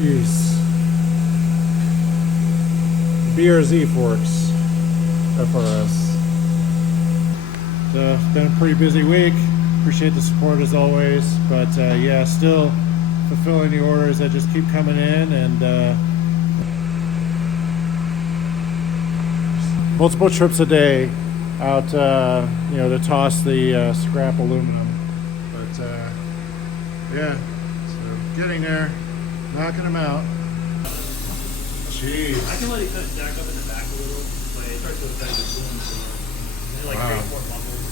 Jeez. BRZ forks, FRS. So it's been a pretty busy week. Appreciate the support as always, but yeah, still fulfilling the orders that just keep coming in, and multiple trips a day out, you know, to toss the scrap aluminum. But yeah, so getting there, knocking them out. Jeez. I can let it kind of stack up in the back a little, but it starts to affect the cooling core. And it like creates more bubbles.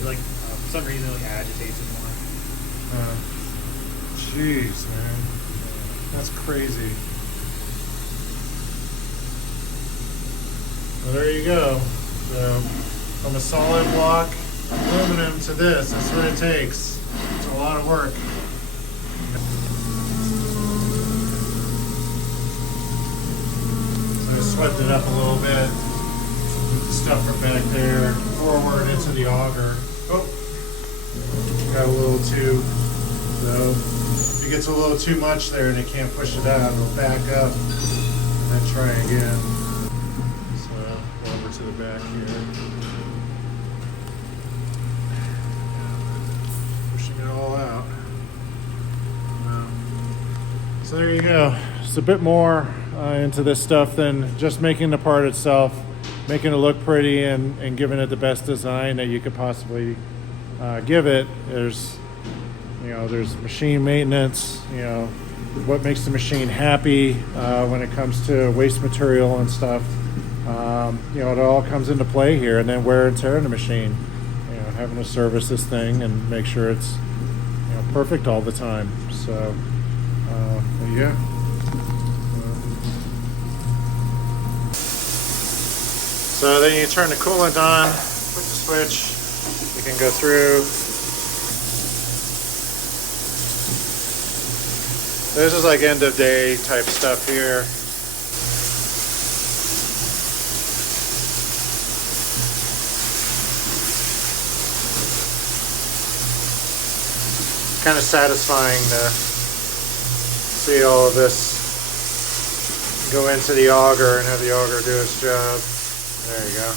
It like for some reason it like agitates it more. Jeez, man, that's crazy. Well, there you go. So, from a solid block aluminum to this, that's what it takes. It's a lot of work. So I swept it up a little bit. Move the stuff from back there forward into the auger. Oh, got a little too. So if it gets a little too much there and it can't push it out, it'll back up and then try again. So go over to the back here. Pushing it all out. So there you go. It's a bit more into this stuff than just making the part itself, making it look pretty and giving it the best design that you could possibly give it. There's, you know, there's machine maintenance, you know, what makes the machine happy when it comes to waste material and stuff. You know, it all comes into play here, and then wear and tear in the machine. You know, having to service this thing and make sure it's, you know, perfect all the time. So, but yeah. So then you turn the coolant on, flip the switch, you can go through. This is like end of day type stuff here. Kind of satisfying to see all of this go into the auger and have the auger do its job. There you go.